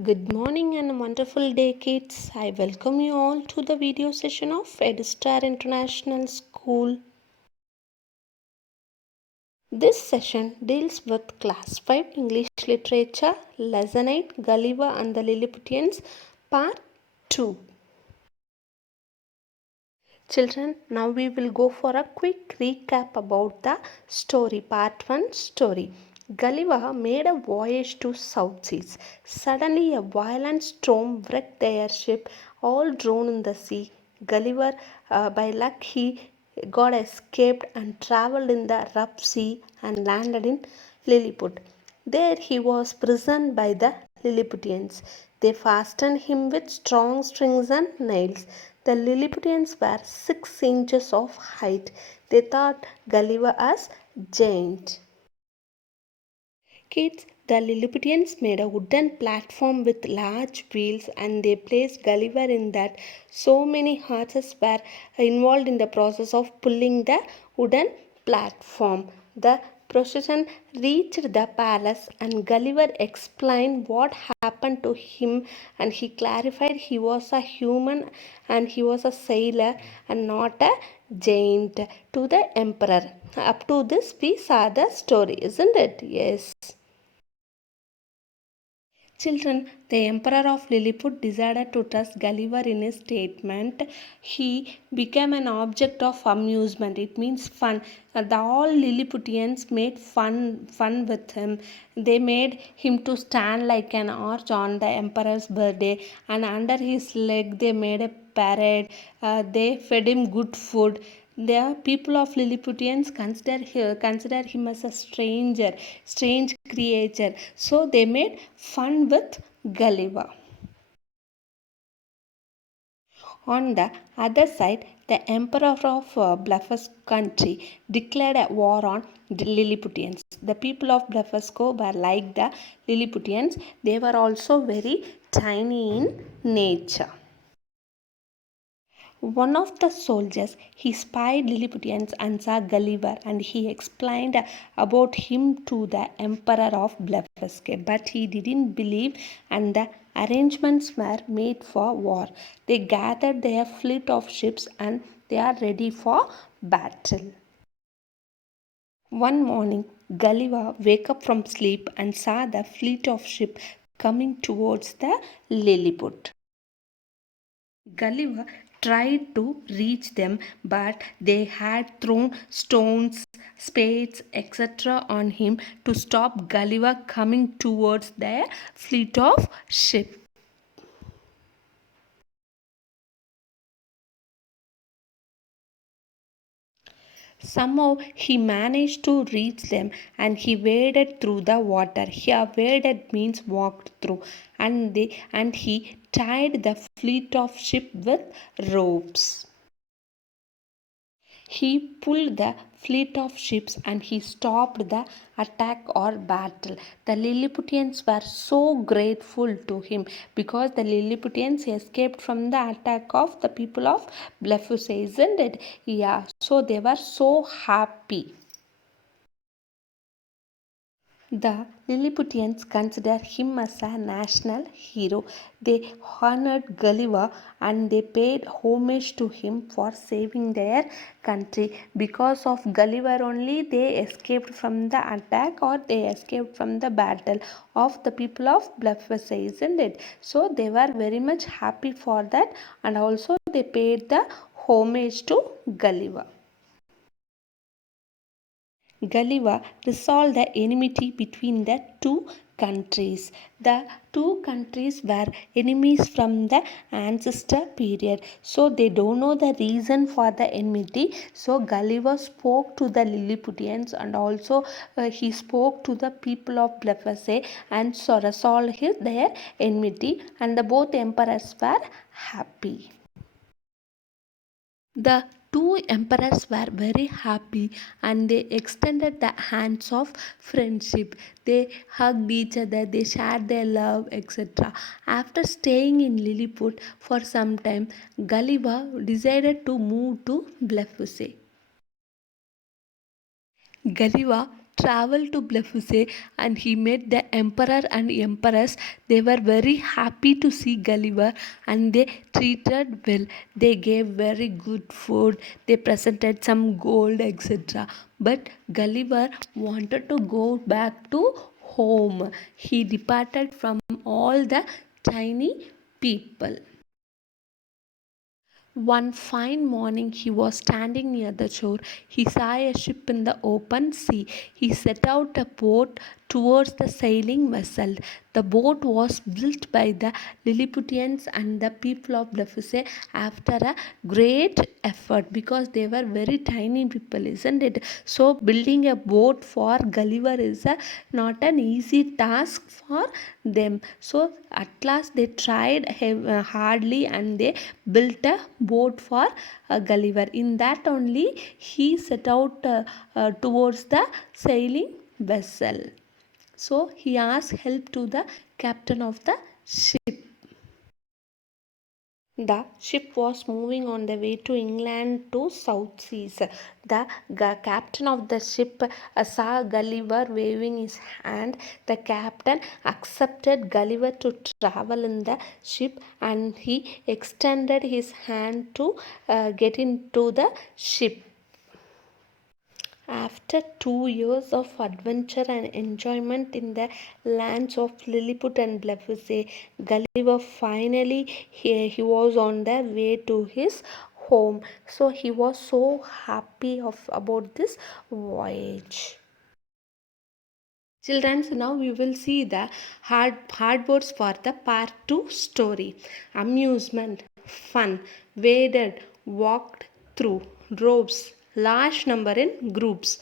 Good morning and a wonderful day, kids. I welcome you all to the video session of Edstar International School. This session deals with Class 5 English Literature, Lesson 8, Gulliver and the Lilliputians, Part 2. Children, now we will go for a quick recap about the story. Part 1 story. Gulliver made a voyage to South Seas. Suddenly a violent storm wrecked their ship, all drowned in the sea. Gulliver, by luck, he got escaped and travelled in the rough sea and landed in Lilliput. There he was prisoned by the Lilliputians. They fastened him with strong strings and nails. The Lilliputians were 6 inches of height. They thought Gulliver as giant. Kids, the Lilliputians made a wooden platform with large wheels and they placed Gulliver in that. So many horses were involved in the process of pulling the wooden platform. The procession reached the palace and Gulliver explained what happened to him, and he clarified he was a human and he was a sailor and not a giant to the emperor. Up to this we saw the story, isn't it? Yes. Children, the Emperor of Lilliput decided to trust Gulliver in his statement. He became an object of amusement. It means fun. All Lilliputians made fun with him. They made him to stand like an arch on the Emperor's birthday, and under his leg they made a parade. They fed him good food. The people of Lilliputians consider him as a strange creature. So they made fun with Gulliver. On the other side, the emperor of Blefuscu country declared a war on the Lilliputians. The people of Blefuscu were like the Lilliputians. They were also very tiny in nature. One of the soldiers, he spied Lilliputians and saw Gulliver, and he explained about him to the emperor of Blefuscu, but he didn't believe, and the arrangements were made for war. They gathered their fleet of ships and they are ready for battle. One morning, Gulliver woke up from sleep and saw the fleet of ships coming towards the Lilliput. Gulliver tried to reach them, but they had thrown stones, spades, etc. on him to stop Gulliver coming towards their fleet of ships. Somehow he managed to reach them and he waded through the water. Here waded means walked through, and he tied the fleet of ship with ropes. He pulled the fleet of ships and he stopped the attack or battle. The Lilliputians were so grateful to him because the Lilliputians escaped from the attack of the people of Blefuscu, isn't it? Yeah, so they were so happy. The Lilliputians considered him as a national hero. They honored Gulliver and they paid homage to him for saving their country. Because of Gulliver only, they escaped from the attack or they escaped from the battle of the people of Blefuscu, isn't it? So they were very much happy for that, and also they paid the homage to Gulliver. Gulliver resolved the enmity between the two countries. The two countries were enemies from the ancestor period, so they don't know the reason for the enmity. So Gulliver spoke to the Lilliputians and also he spoke to the people of Blefuscu and so resolved their enmity, and the both emperors were happy. The two emperors were very happy and they extended the hands of friendship. They hugged each other, they shared their love, etc. After staying in Lilliput for some time, Gulliver decided to move to Blefuscu. Gulliver traveled to Blefusce and he met the emperor and empress. They were very happy to see Gulliver and they treated well. They gave very good food. They presented some gold, etc. But Gulliver wanted to go back to home. He departed from all the tiny people. One fine morning he was standing near the shore. He saw a ship in the open sea. He set out a boat towards the sailing vessel. The boat was built by the Lilliputians and the people of Blefusce after a great effort because they were very tiny people, isn't it? So building a boat for Gulliver is not an easy task for them. So at last they tried hardly and they built a boat for Gulliver. In that only he set out towards the sailing vessel. So he asked help to the captain of the ship. The ship was moving on the way to England to South Seas. The captain of the ship saw Gulliver waving his hand. The captain accepted Gulliver to travel in the ship and he extended his hand to get into the ship. After 2 years of adventure and enjoyment in the lands of Lilliput and Blefusce, Gulliver finally he was on the way to his home. So he was so happy about this voyage. Children, so now we will see the hardboards for the part 2 story. Amusement, fun, waded, walked through, ropes, large number in groups,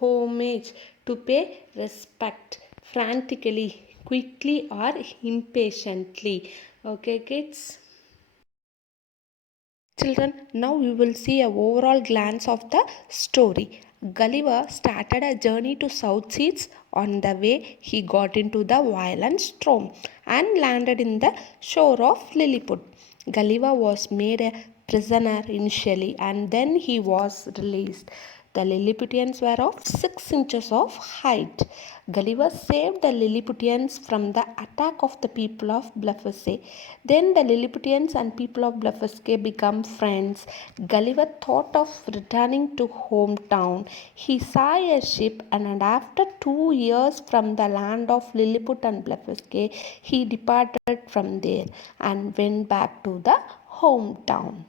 homage, to pay respect, frantically, quickly or impatiently. Okay, kids? Children, now we will see a overall glance of the story. Gulliver started a journey to South Seas. On the way, he got into the violent storm and landed in the shore of Lilliput. Gulliver was made a prisoner initially and then he was released. The Lilliputians were of 6 inches of height. Gulliver saved the Lilliputians from the attack of the people of Blefusce. Then the Lilliputians and people of Blefusce became friends. Gulliver thought of returning to hometown. He saw a ship and after 2 years from the land of Lilliput and Blefusce, he departed from there and went back to the hometown.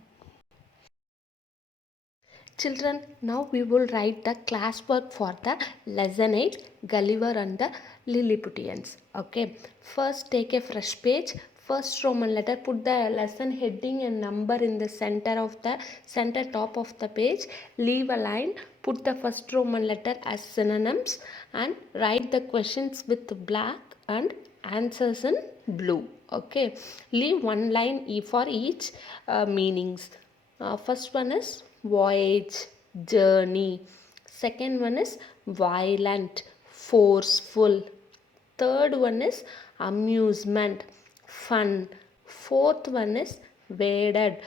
Children, now we will write the classwork for the lesson 8 Gulliver and the Lilliputians. Okay, first take a fresh page. First Roman letter, put the lesson heading and number in the center top of the page. Leave a line, put the first Roman letter as synonyms and write the questions with black and answers in blue. Okay, leave one line for each meanings. First one is voyage, journey. Second one is violent, forceful. Third one is amusement, fun. Fourth one is waded,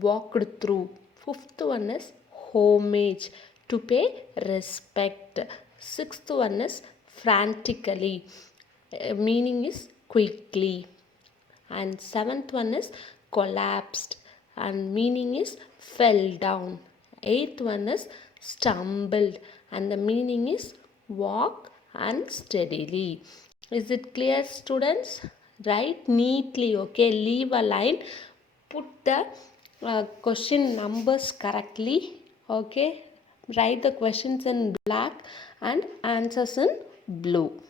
walked through. Fifth one is homage, to pay respect. Sixth one is frantically, meaning is quickly. And seventh one is collapsed and meaning is fell down. Eighth one is stumbled and the meaning is walk unsteadily. Is it clear, students? Write neatly. Okay, leave a line, put the question numbers correctly. Okay, write the questions in black and answers in blue.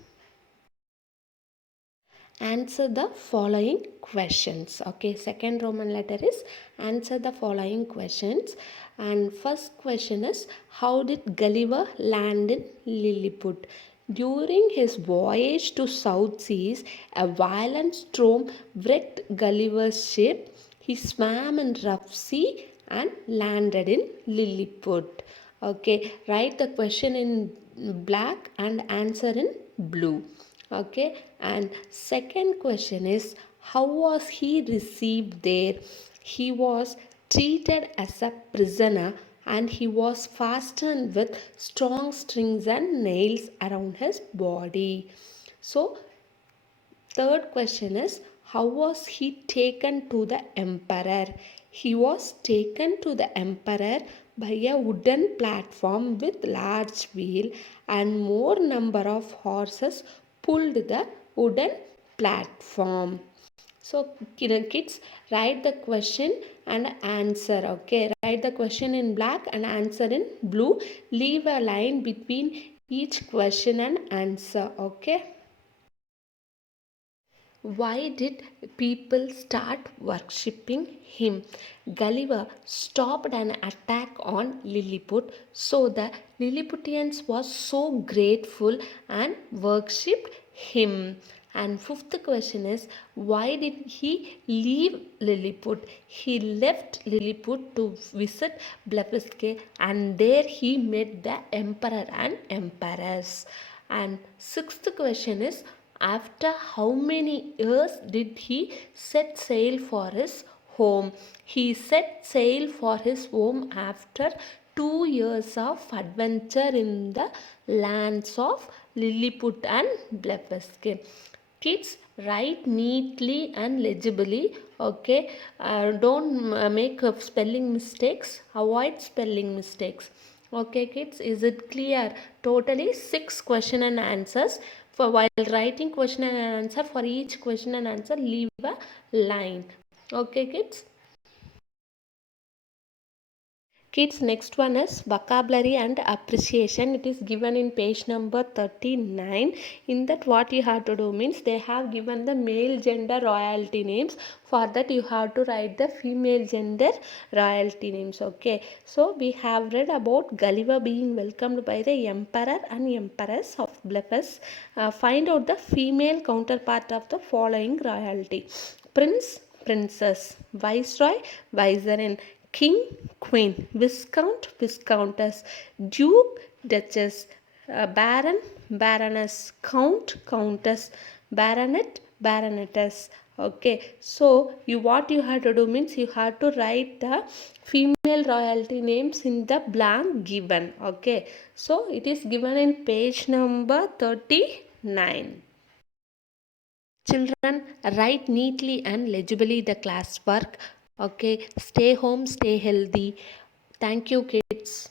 Answer the following questions. Okay, second Roman letter is answer the following questions. And first question is, how did Gulliver land in Lilliput? During his voyage to South Seas, a violent storm wrecked Gulliver's ship. He swam in rough sea and landed in Lilliput. Okay, write the question in black and answer in blue. Okay, and second question is, how was he received there? He was treated as a prisoner and he was fastened with strong strings and nails around his body. So third question is, how was he taken to the emperor? He was taken to the emperor by a wooden platform with large wheel, and more number of horses pulled the wooden platform. So kids, write the question and answer. Okay, write the question in black and answer in blue. Leave a line between each question and answer. Okay. Why did people start worshipping him? Gulliver stopped an attack on Lilliput, so the Lilliputians was so grateful and worshipped him. And fifth question is, why did he leave Lilliput? He left Lilliput to visit Blefuscu, and there he met the emperor and empress. And sixth question is, after how many years did he set sail for his home? He set sail for his home after 2 years of adventure in the lands of Lilliput and Blefuscu. Kids, write neatly and legibly. Okay, don't make spelling mistakes. Avoid spelling mistakes. Okay, kids, is it clear? Totally 6 question and answers. For while writing question and answer, for each question and answer, leave a line. Okay, kids. Kids, next one is vocabulary and appreciation. It is given in page number 39. In that, what you have to do means, they have given the male gender royalty names. For that, you have to write the female gender royalty names. Okay. So we have read about Gulliver being welcomed by the emperor and empress of Blefus. Find out the female counterpart of the following royalty: Prince, Princess; Viceroy, Viceroy; King, Queen; Viscount, Viscountess; Duke, Duchess; Baron, Baroness; Count, Countess; Baronet, Baronetess. Okay, so what you have to do means, you have to write the female royalty names in the blank given. Okay, so it is given in page number 39. Children, write neatly and legibly the classwork. Okay, stay home, stay healthy. Thank you, kids.